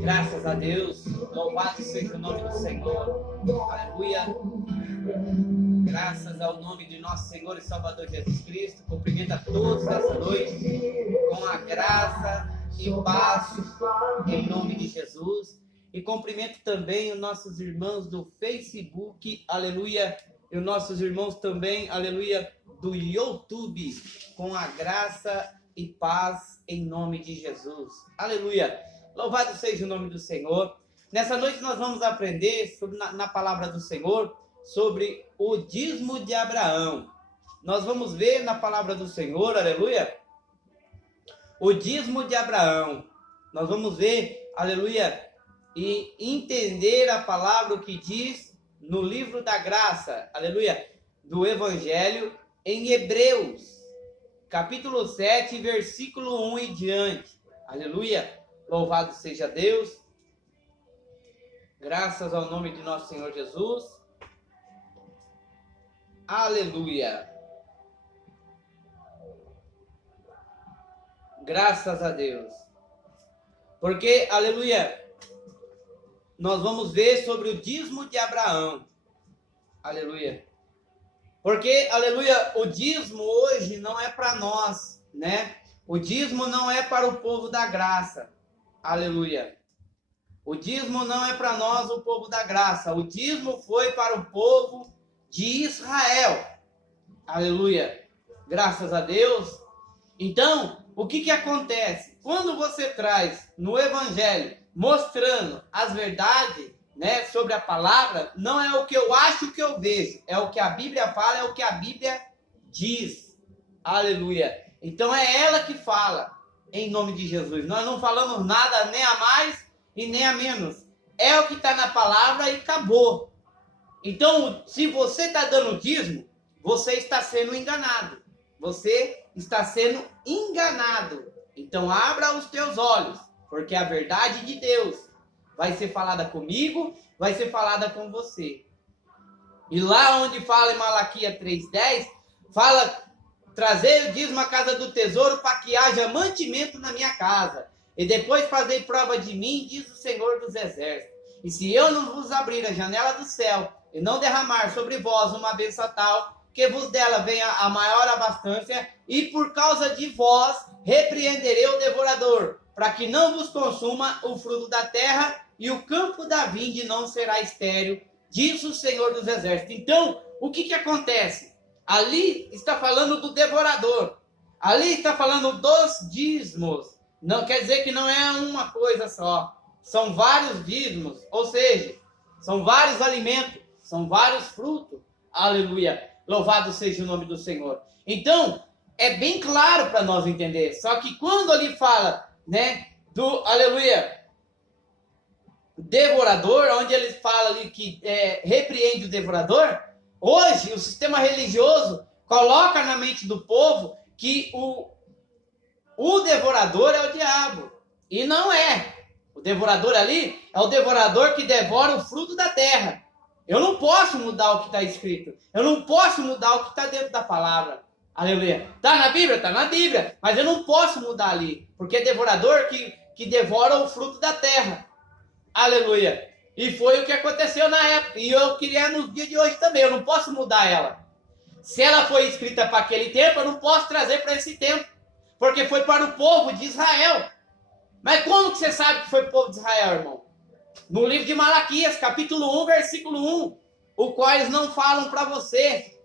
Graças a Deus, louvado seja o nome do Senhor, aleluia. Graças ao nome de nosso Senhor e Salvador Jesus Cristo, cumprimento a todos nessa noite, com a graça e paz, em nome de Jesus. E cumprimento também os nossos irmãos do Facebook, aleluia, e os nossos irmãos também, aleluia, do YouTube, com a graça e paz, em nome de Jesus, aleluia. Louvado seja o nome do Senhor. Nessa noite nós vamos aprender sobre, na palavra do Senhor sobre o dízimo de Abraão. Nós vamos ver na palavra do Senhor, aleluia, o dízimo de Abraão. Nós vamos ver, aleluia, e entender a palavra o que diz no livro da graça, aleluia, do Evangelho em Hebreus, capítulo 7, versículo 1 e diante, aleluia. Louvado seja Deus, graças ao nome de nosso Senhor Jesus, aleluia, graças a Deus, porque, aleluia, nós vamos ver sobre o dízimo de Abraão, aleluia, porque, aleluia, o dízimo hoje não é para nós, né? O dízimo não é para o povo da graça. Aleluia. O dízimo não é para nós, o povo da graça. O dízimo foi para o povo de Israel. Aleluia. Graças a Deus. Então, o que acontece? Quando você traz no Evangelho, mostrando as verdades, né, sobre a palavra, não é o que eu acho, o que eu vejo. É o que a Bíblia fala, é o que a Bíblia diz. Aleluia. Então, é ela que fala. Em nome de Jesus. Nós não falamos nada nem a mais e nem a menos. É o que está na palavra e acabou. Então, se você está dando dízimo, você está sendo enganado. Você está sendo enganado. Então, abra os teus olhos, porque a verdade de Deus vai ser falada comigo, vai ser falada com você. E lá onde fala em Malaquias 3:10, fala: trazei o dízimo à casa do tesouro para que haja mantimento na minha casa. E depois fazei prova de mim, diz o Senhor dos Exércitos. E se eu não vos abrir a janela do céu e não derramar sobre vós uma bênção tal, que vos dela venha a maior abastança, e por causa de vós repreenderei o devorador, para que não vos consuma o fruto da terra, e o campo da vinde não será estéril, diz o Senhor dos Exércitos. Então, o que acontece? Ali está falando do devorador. Ali está falando dos dízimos. Não quer dizer que não é uma coisa só. São vários dízimos. Ou seja, são vários alimentos. São vários frutos. Aleluia. Louvado seja o nome do Senhor. Então, é bem claro para nós entender. Só que quando ali fala, né, do, aleluia, devorador, onde ele fala ali que repreende o devorador, hoje, o sistema religioso coloca na mente do povo que o devorador é o diabo. E não é. O devorador ali é o devorador que devora o fruto da terra. Eu não posso mudar o que está escrito. Eu não posso mudar o que está dentro da palavra. Aleluia. Está na Bíblia? Está na Bíblia. Mas eu não posso mudar ali. Porque é devorador que devora o fruto da terra. Aleluia. E foi o que aconteceu na época. E eu queria nos dias de hoje também. Eu não posso mudar ela. Se ela foi escrita para aquele tempo, eu não posso trazer para esse tempo. Porque foi para o povo de Israel. Mas como que você sabe que foi o povo de Israel, irmão? No livro de Malaquias, capítulo 1, versículo 1. O qual eles não falam para você.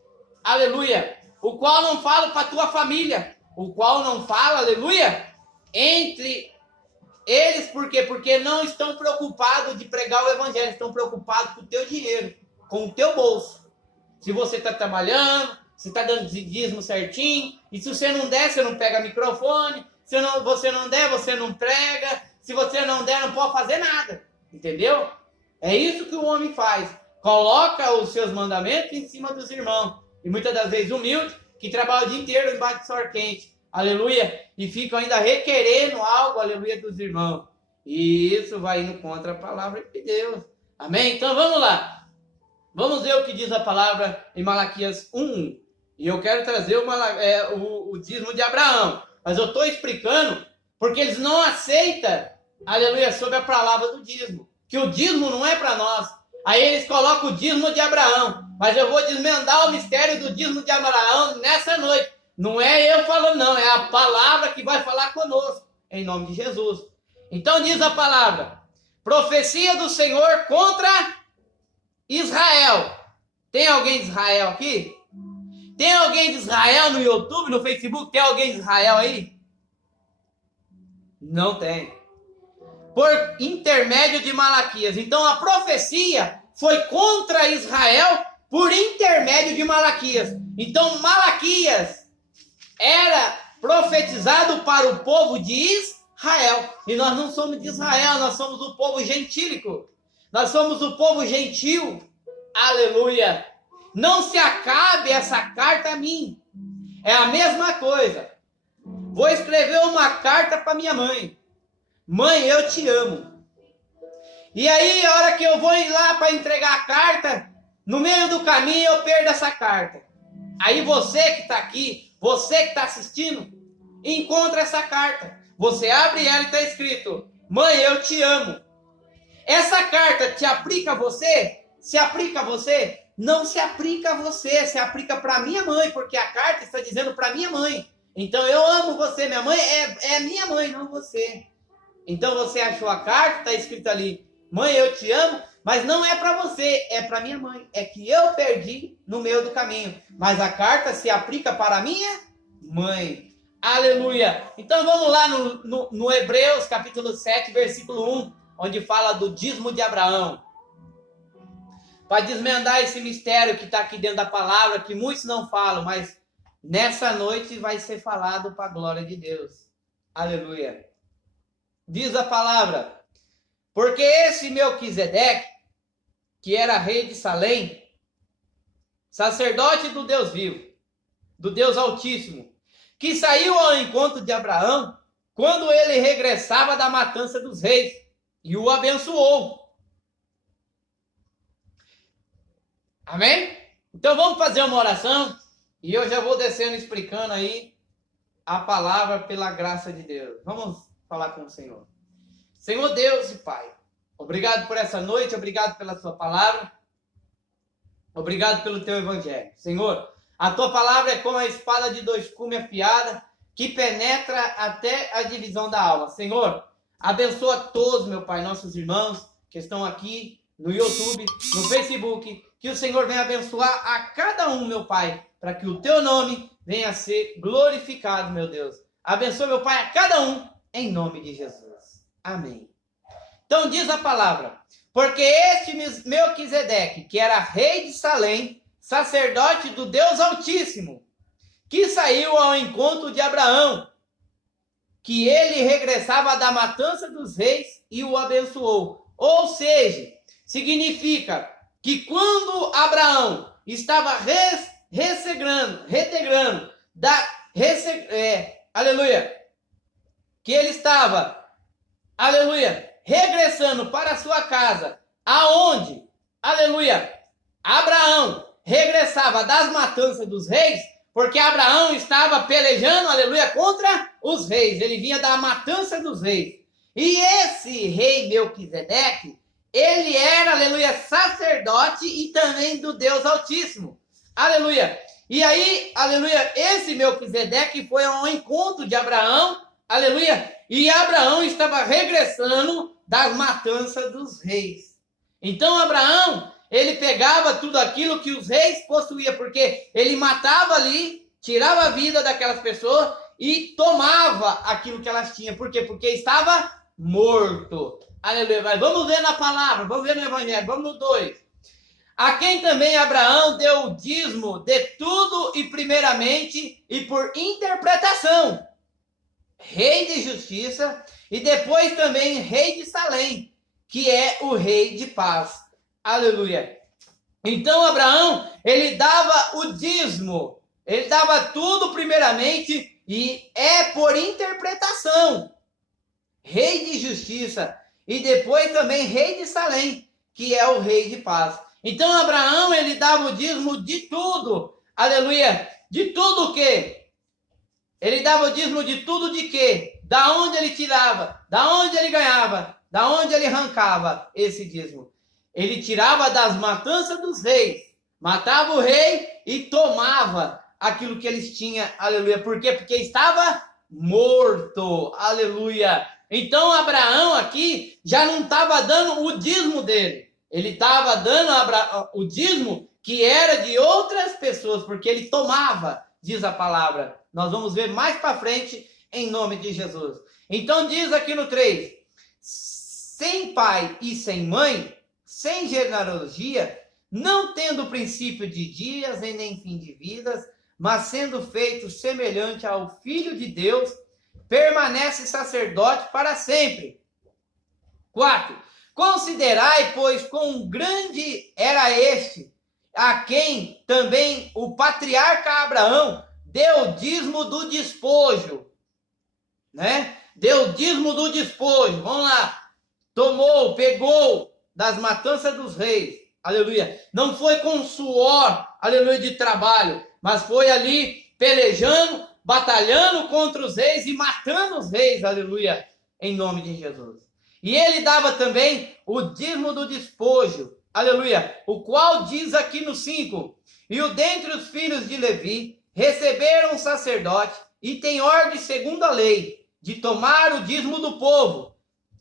Aleluia. O qual não fala para a tua família. O qual não fala, aleluia, entre eles, por quê? Porque não estão preocupados de pregar o evangelho, estão preocupados com o teu dinheiro, com o teu bolso. Se você está trabalhando, você está dando dízimo certinho, e se você não der, você não pega microfone, se você não der, você não prega, se você não der, não pode fazer nada, entendeu? É isso que o homem faz, coloca os seus mandamentos em cima dos irmãos, e muitas das vezes humilde, que trabalha o dia inteiro embaixo de sol quente, aleluia, e ficam ainda requerendo algo, aleluia, dos irmãos. E isso vai indo contra a palavra de Deus. Amém? Então vamos lá. Vamos ver o que diz a palavra em Malaquias 1:1. E eu quero trazer o dízimo de Abraão. Mas eu estou explicando porque eles não aceitam, aleluia, sobre a palavra do dízimo. Que o dízimo não é para nós. Aí eles colocam o dízimo de Abraão. Mas eu vou desvendar o mistério do dízimo de Abraão nessa noite. Não é eu falando, não. É a palavra que vai falar conosco. Em nome de Jesus. Então diz a palavra. Profecia do Senhor contra Israel. Tem alguém de Israel aqui? Tem alguém de Israel no YouTube, no Facebook? Tem alguém de Israel aí? Não tem. Por intermédio de Malaquias. Então a profecia foi contra Israel por intermédio de Malaquias. Então Malaquias era profetizado para o povo de Israel. E nós não somos de Israel, nós somos o povo gentílico. Nós somos o povo gentil. Aleluia. Não se acabe essa carta a mim. É a mesma coisa. Vou escrever uma carta para minha mãe. Mãe, eu te amo. E aí, a hora que eu vou ir lá para entregar a carta, no meio do caminho eu perdo essa carta. Aí você que está aqui, você que está assistindo, encontra essa carta. Você abre ela e está escrito: Mãe, eu te amo. Essa carta te aplica a você? Se aplica a você? Não se aplica a você, se aplica para minha mãe, porque a carta está dizendo para minha mãe. Então eu amo você, minha mãe é minha mãe, não você. Então você achou a carta, está escrito ali: Mãe, eu te amo, mas não é para você, é para minha mãe. É que eu perdi no meio do caminho. Mas a carta se aplica para a minha mãe. Aleluia. Então vamos lá no Hebreus capítulo 7, versículo 1, onde fala do dízimo de Abraão. Para desmendar esse mistério que está aqui dentro da palavra, que muitos não falam, mas nessa noite vai ser falado para a glória de Deus. Aleluia. Diz a palavra: porque esse Melquisedeque, que era rei de Salém, sacerdote do Deus vivo, do Deus Altíssimo, que saiu ao encontro de Abraão, quando ele regressava da matança dos reis, e o abençoou. Amém? Então vamos fazer uma oração, e eu já vou descendo explicando aí a palavra pela graça de Deus. Vamos falar com o Senhor. Senhor Deus e Pai, obrigado por essa noite, obrigado pela sua palavra, obrigado pelo teu evangelho. Senhor, a tua palavra é como a espada de dois gumes afiada, que penetra até a divisão da alma. Senhor, abençoa todos, meu Pai, nossos irmãos que estão aqui no YouTube, no Facebook, que o Senhor venha abençoar a cada um, meu Pai, para que o teu nome venha a ser glorificado, meu Deus. Abençoa, meu Pai, a cada um, em nome de Jesus. Amém. Então diz a palavra: porque este Melquisedeque, que era rei de Salém, sacerdote do Deus Altíssimo, que saiu ao encontro de Abraão, que ele regressava da matança dos reis e o abençoou. Ou seja, significa que quando Abraão estava aleluia, que ele estava, aleluia, regressando para a sua casa, aonde, aleluia, Abraão regressava das matanças dos reis, porque Abraão estava pelejando, aleluia, contra os reis. Ele vinha da matança dos reis. E esse rei Melquisedeque, ele era, aleluia, sacerdote e também do Deus Altíssimo. Aleluia. E aí, aleluia, esse Melquisedeque foi ao encontro de Abraão, aleluia, e Abraão estava regressando das matanças dos reis. Então Abraão, ele pegava tudo aquilo que os reis possuíam, porque ele matava ali, tirava a vida daquelas pessoas e tomava aquilo que elas tinham. Por quê? Porque estava morto. Aleluia. Mas vamos ver na palavra, vamos ver no evangelho, vamos no 2. A quem também Abraão deu o dízimo de tudo e primeiramente e por interpretação, rei de justiça, e depois também rei de Salém, que é o rei de paz. Aleluia. Então Abraão, ele dava o dízimo, ele dava tudo primeiramente e é por interpretação, rei de justiça, e depois também rei de Salém, que é o rei de paz. Então Abraão, ele dava o dízimo de tudo, aleluia, De tudo o quê? Ele dava o dízimo de tudo de quê? Da onde ele tirava? Da onde ele ganhava? Da onde ele arrancava esse dízimo? Ele tirava das matanças dos reis. Matava o rei e tomava aquilo que eles tinham. Aleluia. Por quê? Porque estava morto. Aleluia. Então Abraão aqui já não estava dando o dízimo dele. Ele estava dando o dízimo que era de outras pessoas, porque ele tomava, diz a palavra. Nós vamos ver mais para frente, em nome de Jesus. Então diz aqui no 3, sem pai e sem mãe, sem genealogia, não tendo princípio de dias e nem fim de vidas, mas sendo feito semelhante ao Filho de Deus, permanece sacerdote para sempre. 4. Considerai, pois, quão grande era este, a quem também o patriarca Abraão deu dízimo do despojo, né? Deu dízimo do despojo, vamos lá, pegou das matanças dos reis, aleluia, não foi com suor, aleluia, de trabalho, mas foi ali pelejando, batalhando contra os reis e matando os reis, aleluia, em nome de Jesus. E ele dava também o dízimo do despojo, aleluia, o qual diz aqui no 5, e o dentre os filhos de Levi receberam um sacerdote e tem ordem segundo a lei de tomar o dízimo do povo.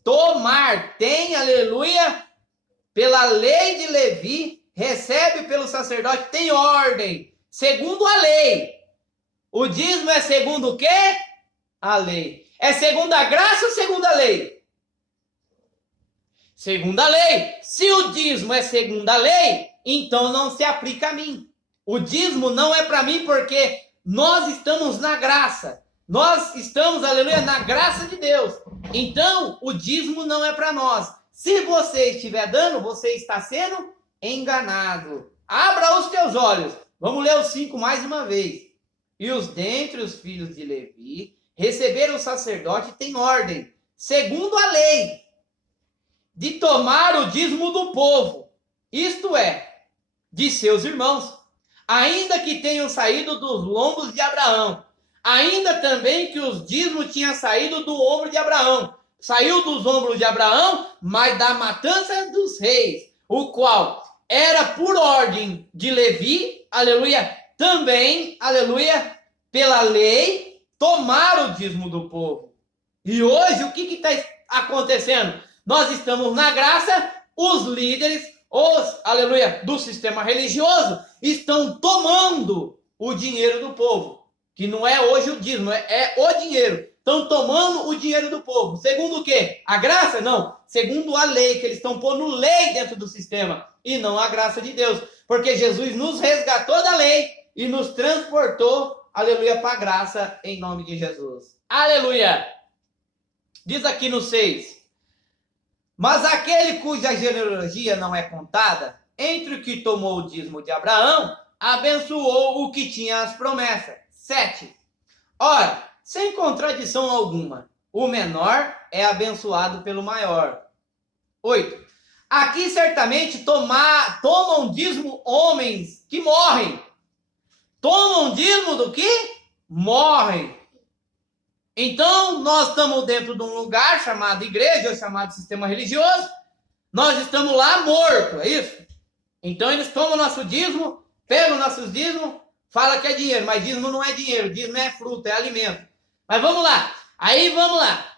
Tomar, tem, aleluia, pela lei de Levi, recebe pelo sacerdote, tem ordem, segundo a lei. O dízimo é segundo o quê? A lei. É segundo a graça ou segundo a lei? Segundo a lei. Se o dízimo é segundo a lei, então não se aplica a mim. O dízimo não é para mim porque nós estamos na graça. Nós estamos, aleluia, na graça de Deus. Então, o dízimo não é para nós. Se você estiver dando, você está sendo enganado. Abra os teus olhos. Vamos ler os 5 mais uma vez. E os dentre os filhos de Levi receberam o sacerdote tem ordem, segundo a lei, de tomar o dízimo do povo, isto é, de seus irmãos, ainda que tenham saído dos lombos de Abraão, ainda também que os dízimos tinham saído do ombro de Abraão, saiu dos ombros de Abraão, mas da matança dos reis, o qual era por ordem de Levi, aleluia, também, aleluia, pela lei, tomar o dízimo do povo. E hoje, o que está acontecendo? Nós estamos na graça, os líderes, aleluia, do sistema religioso, estão tomando o dinheiro do povo. Que não é hoje o dízimo, é o dinheiro. Estão tomando o dinheiro do povo. Segundo o quê? A graça? Não. Segundo a lei, que eles estão pondo lei dentro do sistema. E não a graça de Deus. Porque Jesus nos resgatou da lei e nos transportou, aleluia, para a graça em nome de Jesus. Aleluia. Diz aqui no 6. Mas aquele cuja genealogia não é contada, entre o que tomou o dízimo de Abraão, abençoou o que tinha as promessas. 7. Ora, sem contradição alguma, o menor é abençoado pelo maior. 8. Aqui certamente tomam dízimo homens que morrem. Tomam dízimo do que? Morrem. Então, nós estamos dentro de um lugar chamado igreja, ou chamado sistema religioso. Nós estamos lá mortos, é isso? Então, eles tomam nosso dízimo, pegam nossos dízimos, falam que é dinheiro, mas dízimo não é dinheiro, dízimo é fruta, é alimento. Mas vamos lá,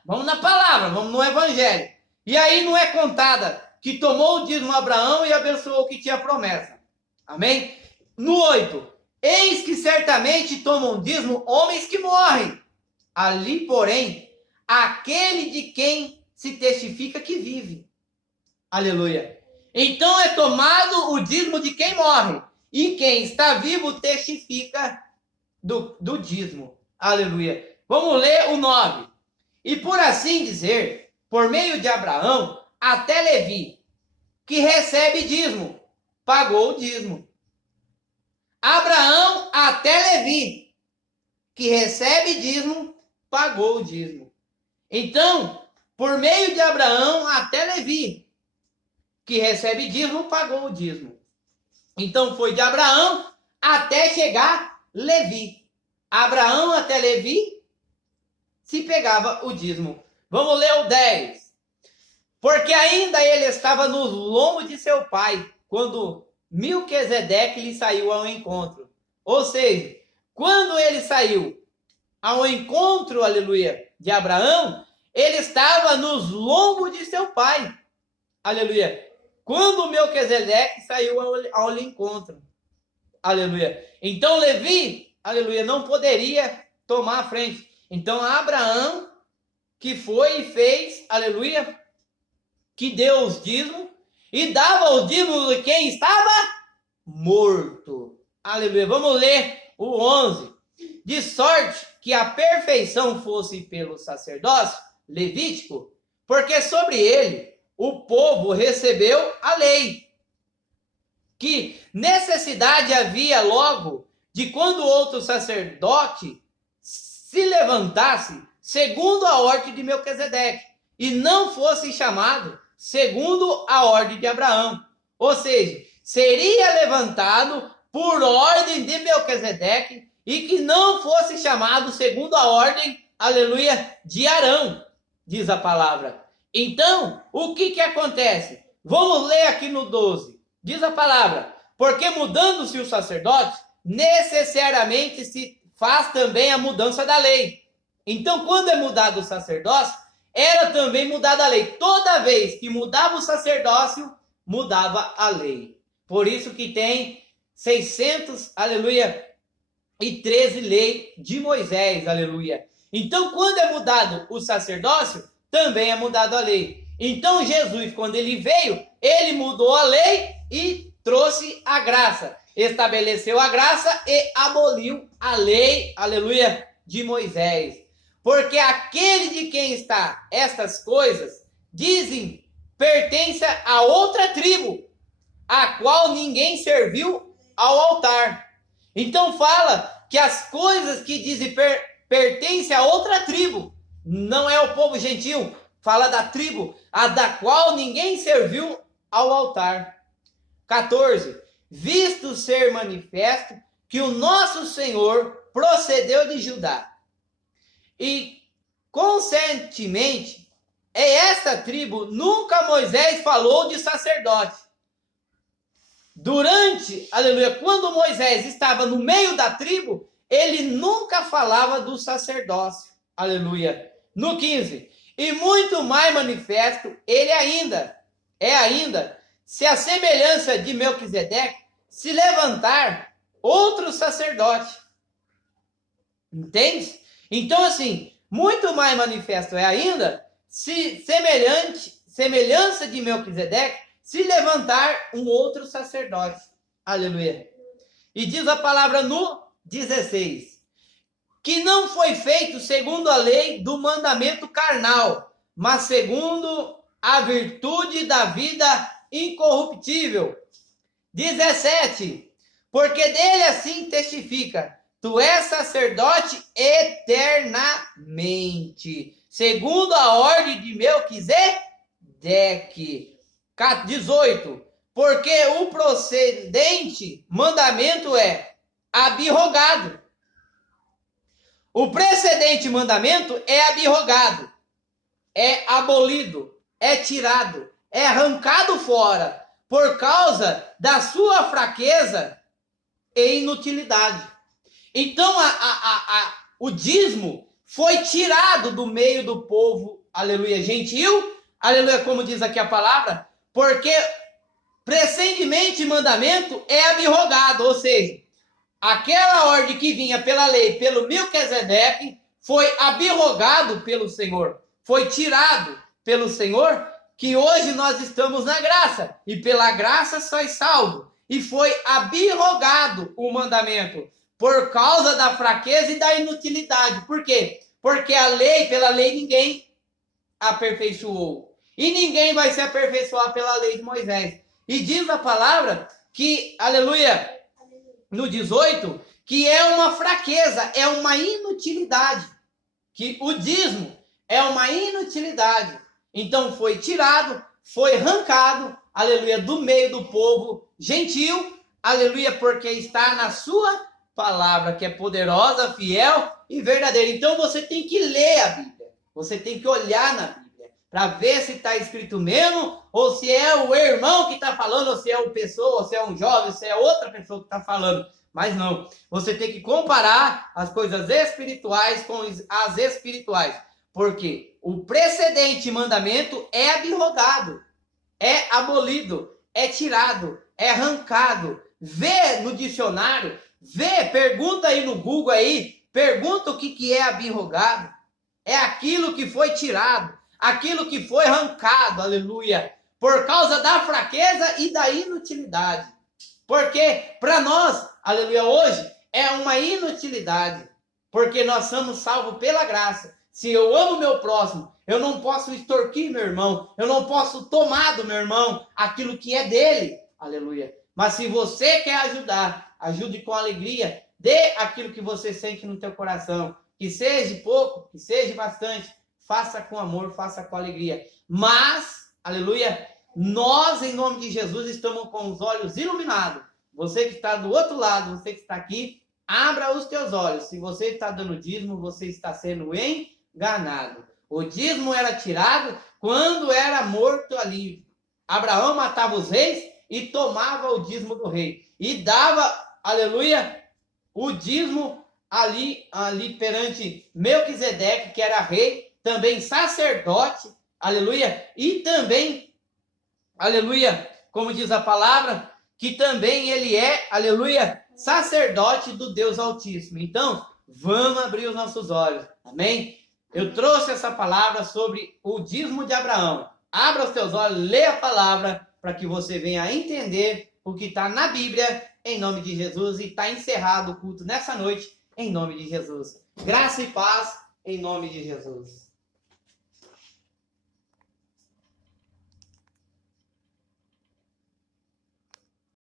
vamos na palavra, vamos no evangelho. E aí não é contada que tomou o dízimo Abraão e abençoou o que tinha promessa. Amém? No 8, eis que certamente tomam dízimo homens que morrem. Ali, porém, aquele de quem se testifica que vive. Aleluia. Então é tomado o dízimo de quem morre. E quem está vivo testifica do dízimo. Aleluia. Vamos ler o 9. E por assim dizer, por meio de Abraão, até Levi, que recebe dízimo, pagou o dízimo. Abraão até Levi, que recebe dízimo, pagou o dízimo. Então, por meio de Abraão até Levi, que recebe dízimo, pagou o dízimo. Então, foi de Abraão até chegar Levi. Abraão até Levi se pegava o dízimo. Vamos ler o 10. Porque ainda ele estava nos lombos de seu pai, quando Melquisedeque lhe saiu ao encontro. Ou seja, quando ele saiu ao encontro, aleluia, de Abraão, ele estava nos lombos de seu pai. Aleluia. Quando Melquisedeque saiu ao encontro. Aleluia. Então Levi, aleluia, não poderia tomar a frente. Então Abraão, que foi e fez, aleluia, que deu os dízimos e dava os dízimos de quem estava morto. Aleluia. Vamos ler o 11. De sorte que a perfeição fosse pelo sacerdócio levítico, porque sobre ele o povo recebeu a lei. Que necessidade havia logo de quando outro sacerdote se levantasse segundo a ordem de Melquisedeque e não fosse chamado segundo a ordem de Abraão. Ou seja, seria levantado por ordem de Melquisedeque e que não fosse chamado segundo a ordem, aleluia, de Arão, diz a palavra. Então, o que acontece? Vamos ler aqui no 12. Diz a palavra, porque mudando-se o sacerdote, necessariamente se faz também a mudança da lei. Então, quando é mudado o sacerdócio, era também mudada a lei. Toda vez que mudava o sacerdócio, mudava a lei. Por isso que tem 600, aleluia, e 13 leis de Moisés, aleluia. Então, quando é mudado o sacerdócio, também é mudado a lei. Então, Jesus, quando ele veio, ele mudou a lei e trouxe a graça. Estabeleceu a graça e aboliu a lei, aleluia, de Moisés. Porque aquele de quem está estas coisas, dizem, pertence a outra tribo, a qual ninguém serviu ao altar. Então fala que as coisas que dizem pertencem a outra tribo, não é o povo gentil, fala da tribo, a da qual ninguém serviu ao altar. 14. Visto ser manifesto que o nosso Senhor procedeu de Judá, e conscientemente é essa tribo, nunca Moisés falou de sacerdote. Durante, aleluia, quando Moisés estava no meio da tribo, ele nunca falava do sacerdócio, aleluia. No 15, e muito mais manifesto, ele ainda, se a semelhança de Melquisedeque, se levantar outro sacerdote. Entende? Então, assim, muito mais manifesto é ainda, se semelhança de Melquisedeque, se levantar um outro sacerdote. Aleluia. E diz a palavra no 16, que não foi feito segundo a lei do mandamento carnal, mas segundo a virtude da vida incorruptível. 17, porque dele assim testifica, tu és sacerdote eternamente, segundo a ordem de Melquisedeque. 18, porque o procedente mandamento é abrogado. O precedente mandamento é abrogado, é abolido, é tirado, é arrancado fora, por causa da sua fraqueza e inutilidade. Então, o dízimo foi tirado do meio do povo, aleluia, gentil, aleluia, como diz aqui a palavra, porque precedentemente mandamento é abrogado, ou seja, aquela ordem que vinha pela lei, pelo Melquisedeque, foi abrogado pelo Senhor, foi tirado pelo Senhor, que hoje nós estamos na graça, e pela graça sois salvos, e foi abrogado o mandamento, por causa da fraqueza e da inutilidade. Por quê? Porque a lei, pela lei ninguém aperfeiçoou, e ninguém vai se aperfeiçoar pela lei de Moisés. E diz a palavra que, aleluia, no 18, que é uma fraqueza, é uma inutilidade, que o dízimo é uma inutilidade. Então foi tirado, foi arrancado, aleluia, do meio do povo gentil, aleluia, porque está na sua palavra que é poderosa, fiel e verdadeira. Então você tem que ler a Bíblia. Você tem que olhar na Bíblia para ver se está escrito mesmo, ou se é o irmão que está falando, ou se é uma pessoa, ou se é um jovem, ou se é outra pessoa que está falando. Mas não, você tem que comparar as coisas espirituais com as espirituais. Porque o precedente mandamento é abrogado, é abolido, é tirado, é arrancado. Vê no dicionário, pergunta aí no Google aí, pergunta o que é abrogado. É aquilo que foi tirado, aquilo que foi arrancado, aleluia, por causa da fraqueza e da inutilidade. Porque para nós, aleluia, hoje é uma inutilidade, porque nós somos salvos pela graça. Se eu amo meu próximo, eu não posso extorquir meu irmão, eu não posso tomar do meu irmão aquilo que é dele, aleluia. Mas se você quer ajudar, ajude com alegria, dê aquilo que você sente no teu coração, que seja pouco, que seja bastante, faça com amor, faça com alegria. Mas, aleluia, nós, em nome de Jesus, estamos com os olhos iluminados. Você que está do outro lado, você que está aqui, abra os teus olhos. Se você está dando dízimo, você está sendo enganado. O dízimo era tirado quando era morto ali. Abraão matava os reis e tomava o dízimo do rei. E dava, aleluia, o dízimo ali perante Melquisedeque, que era rei, também sacerdote, aleluia, e também, aleluia, como diz a palavra, que também ele é, aleluia, sacerdote do Deus Altíssimo. Então, vamos abrir os nossos olhos, amém? Eu trouxe essa palavra sobre o dízimo de Abraão. Abra os teus olhos, lê a palavra, para que você venha a entender o que está na Bíblia, em nome de Jesus, e está encerrado o culto nessa noite, em nome de Jesus. Graça e paz, em nome de Jesus.